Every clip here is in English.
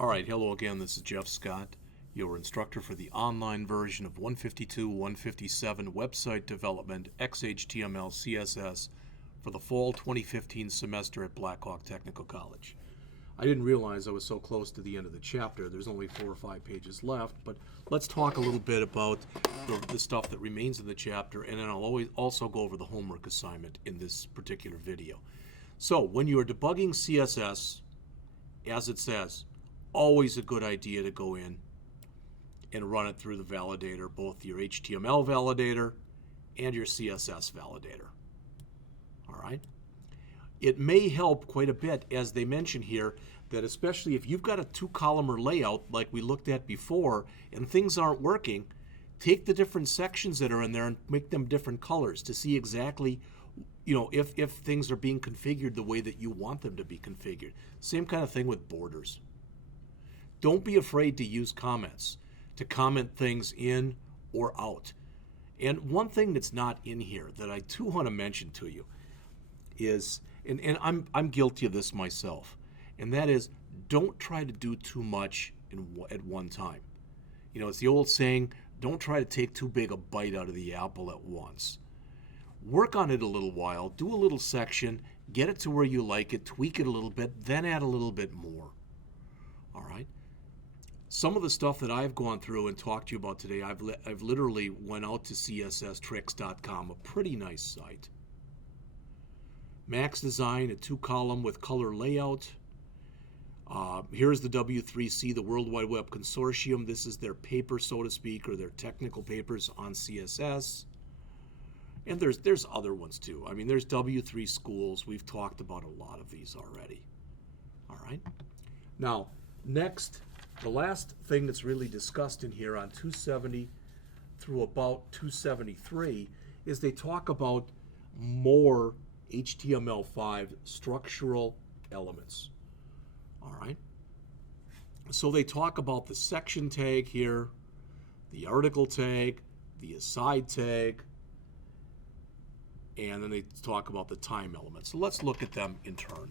All right, hello again. This is Jeff Scott, your instructor for the online version of 152, 157 website development, XHTML, CSS for the fall 2015 semester at Blackhawk Technical College. I didn't realize I was so close to the end of the chapter. There's only 4 or 5 pages left, but let's talk a little bit about the stuff that remains in the chapter, and then I'll also go over the homework assignment in this particular video. So when you are debugging CSS, as it says, always a good idea to go in and run it through the validator, both your HTML validator and your CSS validator. All right? It may help quite a bit, as they mention here, that especially if you've got a 2-columnar layout like we looked at before and things aren't working, take the different sections that are in there and make them different colors to see exactly, if things are being configured the way that you want them to be configured. Same kind of thing with borders. Don't be afraid to use comments, to comment things in or out. And one thing that's not in here that I too want to mention to you is, and I'm guilty of this myself, and that is, don't try to do too much at one time. It's the old saying, don't try to take too big a bite out of the apple at once. Work on it a little while, do a little section, get it to where you like it, tweak it a little bit, then add a little bit more. All right? Some of the stuff that I've gone through and talked to you about today, I've literally went out to CSStricks.com, a pretty nice site. Max Design, a 2-column with color layout. Here's the W3C, the World Wide Web Consortium. This is their paper, so to speak, or their technical papers on CSS. And there's other ones too. I mean, there's W3 schools. We've talked about a lot of these already. All right. Now, next, the last thing that's really discussed in here on 270 through about 273 is they talk about more HTML5 structural elements. All right. So they talk about the section tag here, the article tag, the aside tag, and then they talk about the time element. So let's look at them in turn.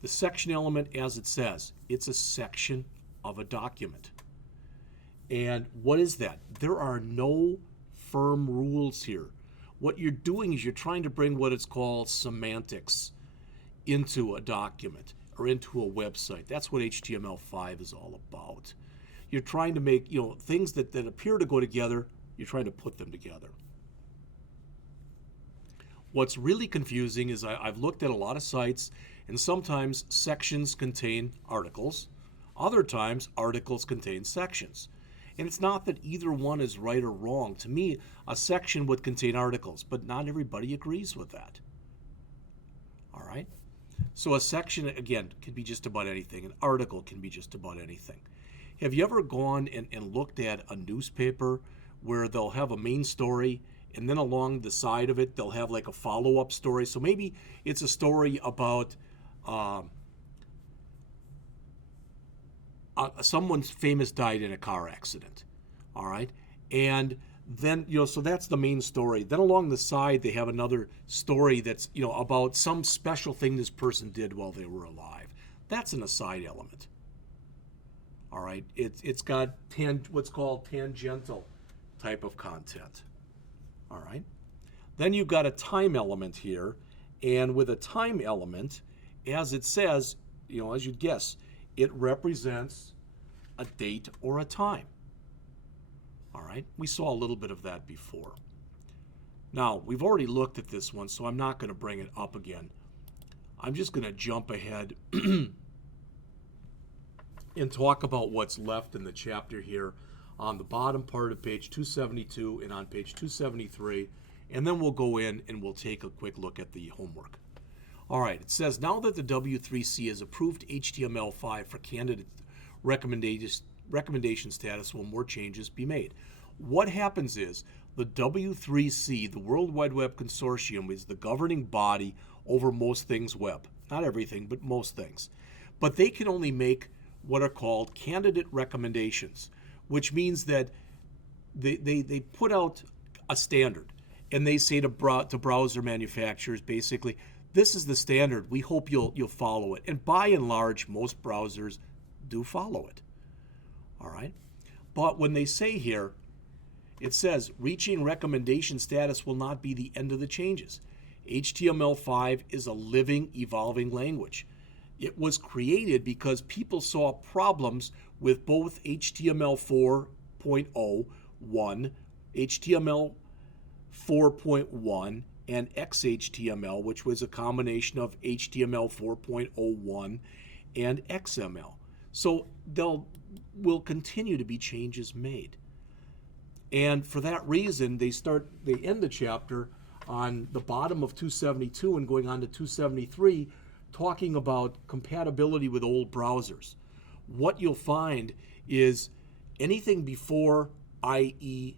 The section element, as it says, it's a section of a document. And what is that? There are no firm rules here. What you're doing is you're trying to bring what is called semantics into a document or into a website. That's what HTML5 is all about. You're trying to make, things that appear to go together, you're trying to put them together. What's really confusing is I've looked at a lot of sites, and sometimes sections contain articles. Other times, articles contain sections. And it's not that either one is right or wrong. To me, a section would contain articles, but not everybody agrees with that. All right? So a section, again, can be just about anything. An article can be just about anything. Have you ever gone and looked at a newspaper where they'll have a main story, and then along the side of it, they'll have like a follow-up story? So maybe it's a story about someone's famous died in a car accident, all right? And then, so that's the main story. Then along the side, they have another story that's, about some special thing this person did while they were alive. That's an aside element, all right? It's got what's called tangential type of content, all right? Then you've got a time element here, and with a time element, as it says, as you'd guess, it represents a date or a time. All right, we saw a little bit of that before. Now, we've already looked at this one, so I'm not going to bring it up again. I'm just going to jump ahead and talk about what's left in the chapter here on the bottom part of page 272 and on page 273, and then we'll go in and we'll take a quick look at the homework. All right, it says, now that the W3C has approved HTML5 for candidate recommendation status, will more changes be made? What happens is the W3C, the World Wide Web Consortium, is the governing body over most things web. Not everything, but most things. But they can only make what are called candidate recommendations, which means that they put out a standard, and they say to browser manufacturers, basically, this is the standard. We hope you'll follow it. And by and large, most browsers do follow it. All right. But when they say here, it says reaching recommendation status will not be the end of the changes. HTML5 is a living, evolving language. It was created because people saw problems with both HTML 4.01, HTML 4.1, and XHTML, which was a combination of HTML 4.01 and XML. So will continue to be changes made. And for that reason, they end the chapter on the bottom of 272 and going on to 273, talking about compatibility with old browsers. What you'll find is anything before IE9,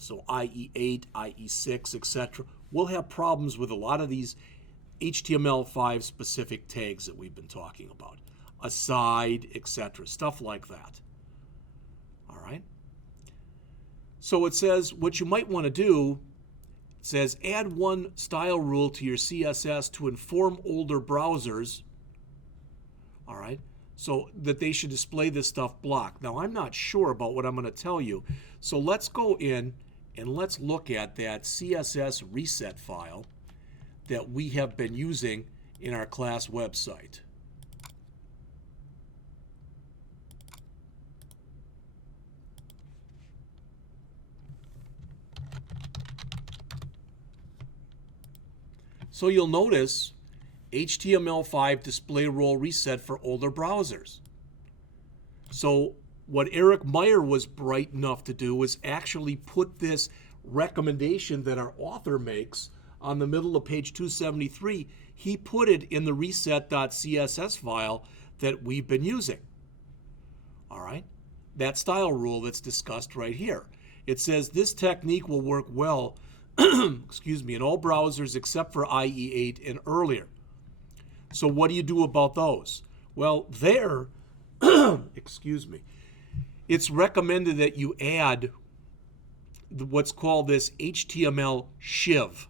so IE8, IE6, etc., will have problems with a lot of these HTML5 specific tags that we've been talking about. Aside, etc., stuff like that. All right? So it says what you might want to do, it says add one style rule to your CSS to inform older browsers, all right, so that they should display this stuff blocked. Now, I'm not sure about what I'm going to tell you, so let's go in and let's look at that CSS reset file that we have been using in our class website. So you'll notice HTML5 display role reset for older browsers. So what Eric Meyer was bright enough to do was actually put this recommendation that our author makes on the middle of page 273. He put it in the reset.css file that we've been using. All right? That style rule that's discussed right here. It says this technique will work well excuse me, in all browsers except for IE8 and earlier. So what do you do about those? Well, there, excuse me, it's recommended that you add what's called this HTML shiv.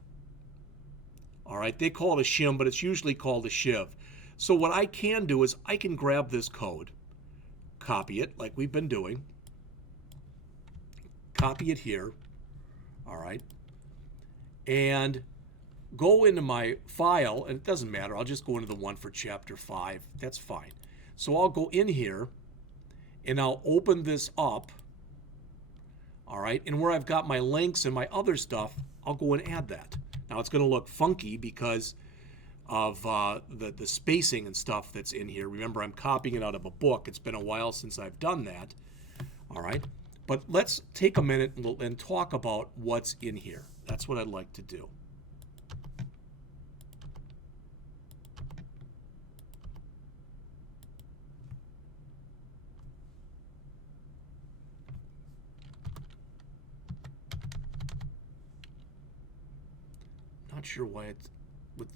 All right, they call it a shim, but it's usually called a shiv. So what I can do is I can grab this code, copy it like we've been doing, copy it here, all right, and go into my file, and it doesn't matter, I'll just go into the one for chapter 5, that's fine. So I'll go in here, and I'll open this up, all right, and where I've got my links and my other stuff, I'll go and add that. Now it's going to look funky because of the spacing and stuff that's in here. Remember, I'm copying it out of a book. It's been a while since I've done that, all right? But let's take a minute and talk about what's in here. That's what I'd like to do. Not sure why it's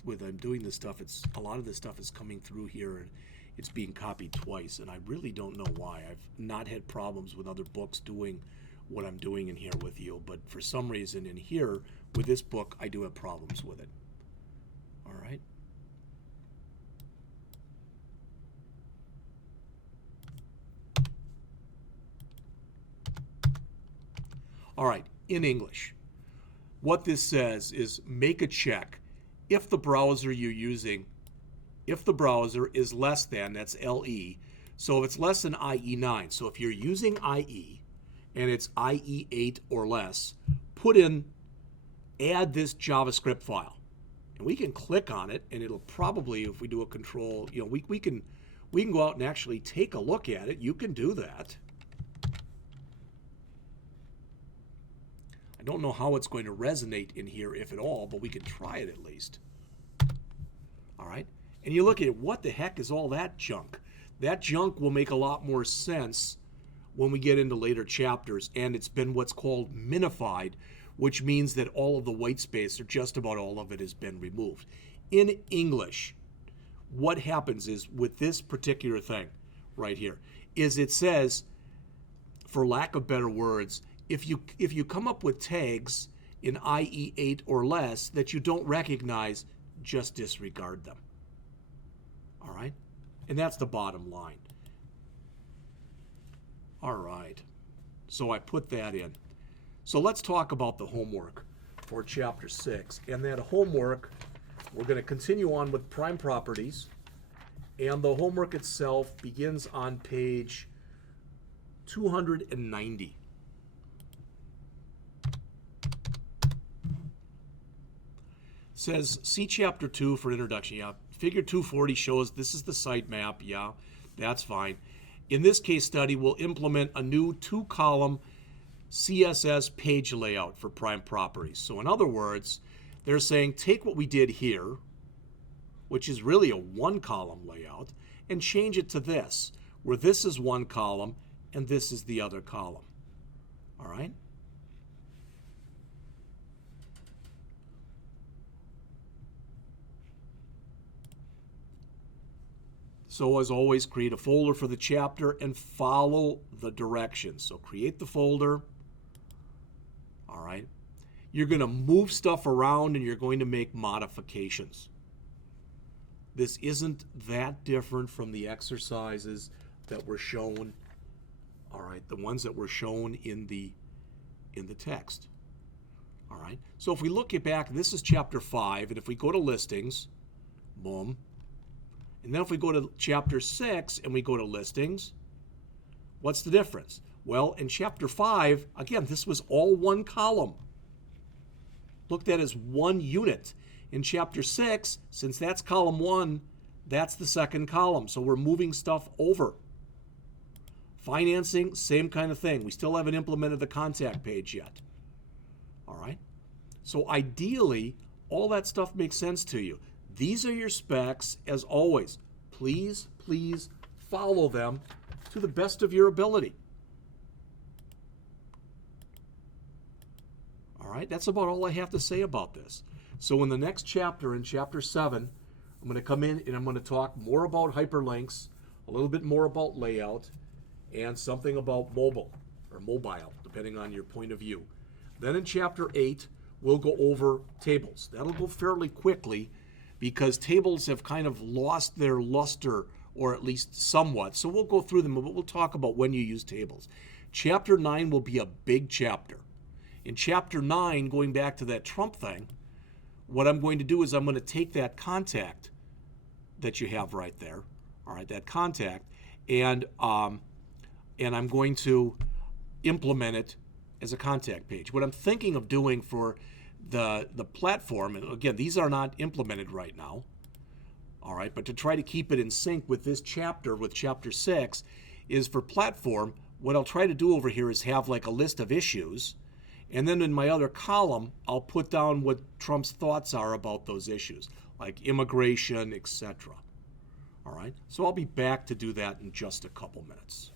with I'm doing this stuff. It's a lot of this stuff is coming through here and it's being copied twice, and I really don't know why. I've not had problems with other books doing what I'm doing in here with you, but for some reason in here with this book I do have problems with it. All right. All right, in English, what this says is make a check if the browser you're using, if the browser is less than, that's LE, so if it's less than IE9, so if you're using IE and it's IE8 or less, put in, add this JavaScript file. And we can click on it, and it'll probably, if we do a control, you know, we can go out and actually take a look at it. You can do that. I don't know how it's going to resonate in here, if at all, but we can try it at least. All right? And you look at it, what the heck is all that junk? That junk will make a lot more sense when we get into later chapters, and it's been what's called minified, which means that all of the white space, or just about all of it, has been removed. In English, what happens is with this particular thing right here, is it says, for lack of better words, if you come up with tags in IE8 or less that you don't recognize, just disregard them. All right? And that's the bottom line. All right. So I put that in. So let's talk about the homework for Chapter 6. And that homework, we're going to continue on with prime properties. And the homework itself begins on page 290. Says, see Chapter 2 for introduction. Yeah, Figure 240 shows this is the site map. Yeah, that's fine. In this case study, we'll implement a new 2-column CSS page layout for prime properties. So in other words, they're saying take what we did here, which is really a 1-column layout, and change it to this, where this is 1 column and this is the other column. All right? So as always, create a folder for the chapter and follow the directions. So create the folder. All right. You're going to move stuff around and you're going to make modifications. This isn't that different from the exercises that were shown, all right, the ones that were shown in the text. All right. So if we look back, this is Chapter 5, and if we go to listings, boom. And then if we go to Chapter 6 and we go to listings, what's the difference? Well, in Chapter 5, again, this was all 1 column. Looked at as 1 unit. In Chapter 6, since that's column 1, that's the 2nd column. So we're moving stuff over. Financing, same kind of thing. We still haven't implemented the contact page yet. All right? So ideally, all that stuff makes sense to you. These are your specs. As always, please, please follow them to the best of your ability. All right, that's about all I have to say about this. So in the next chapter, in Chapter 7, I'm going to come in and I'm going to talk more about hyperlinks, a little bit more about layout, and something about mobile, depending on your point of view. Then in Chapter 8, we'll go over tables. That'll go fairly quickly, because tables have kind of lost their luster, or at least somewhat. So we'll go through them, but we'll talk about when you use tables. Chapter 9 will be a big chapter. In Chapter 9, going back to that Trump thing, what I'm going to do is I'm going to take that contact that you have right there, all right, that contact, and I'm going to implement it as a contact page. What I'm thinking of doing for the platform, and again, these are not implemented right now, all right, but to try to keep it in sync with this chapter, with Chapter 6, is for platform, what I'll try to do over here is have like a list of issues, and then in my other column, I'll put down what Trump's thoughts are about those issues, like immigration, etc. All right, so I'll be back to do that in just a couple minutes.